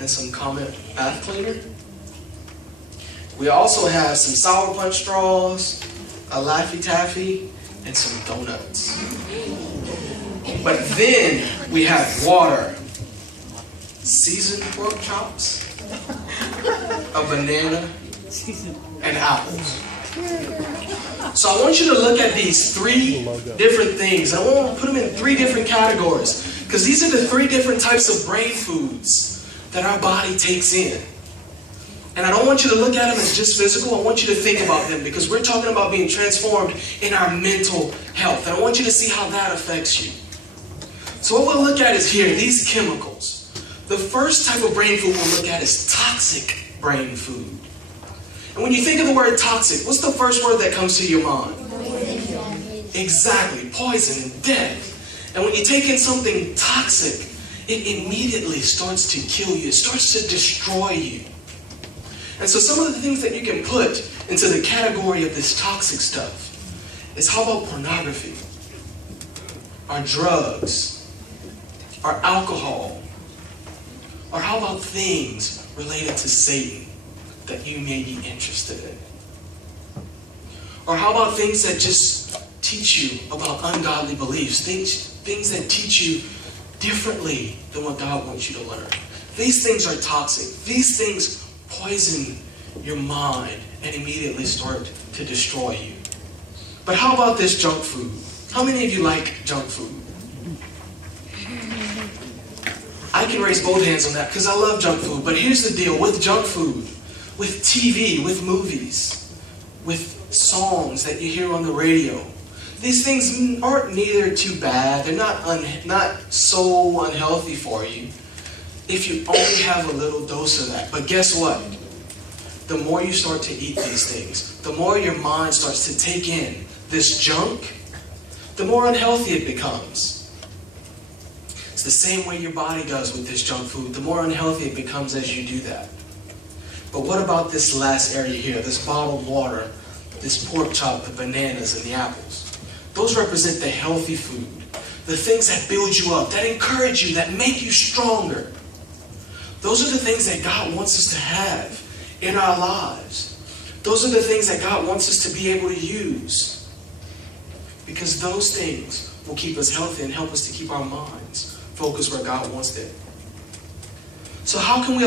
and some Comet bath cleaner. We also have some Sour Punch straws, a Laffy Taffy, and some donuts. But then we have water, seasoned pork chops, a banana, and apples. So I want you to look at these three different things. I want to put them in three different categories, because these are the three different types of brain foods that our body takes in. And I don't want you to look at them as just physical. I want you to think about them, because we're talking about being transformed in our mental health. And I want you to see how that affects you. So what we'll look at is here, these chemicals. The first type of brain food we'll look at is toxic brain food. And when you think of the word toxic, what's the first word that comes to your mind? Exactly, poison and death. And when you take in something toxic, it immediately starts to kill you. It starts to destroy you. And so some of the things that you can put into the category of this toxic stuff is, how about pornography, or drugs, or alcohol, or how about things related to Satan that you may be interested in? Or how about things that just teach you about ungodly beliefs, things that teach you differently than what God wants you to learn? These things are toxic. These things poison your mind and immediately start to destroy you. But how about this junk food? How many of you like junk food? I can raise both hands on that, because I love junk food. But here's the deal with junk food, with TV, with movies, with songs that you hear on the radio. These things aren't neither too bad. They're not so unhealthy for you if you only have a little dose of that. But guess what? The more you start to eat these things, the more your mind starts to take in this junk, the more unhealthy it becomes. It's the same way your body does with this junk food. The more unhealthy it becomes as you do that. But what about this last area here, this bottled water, this pork chop, the bananas, and the apples? Those represent the healthy food, the things that build you up, that encourage you, that make you stronger. Those are the things that God wants us to have in our lives. Those are the things that God wants us to be able to use, because those things will keep us healthy and help us to keep our minds focused where God wants them. So how can we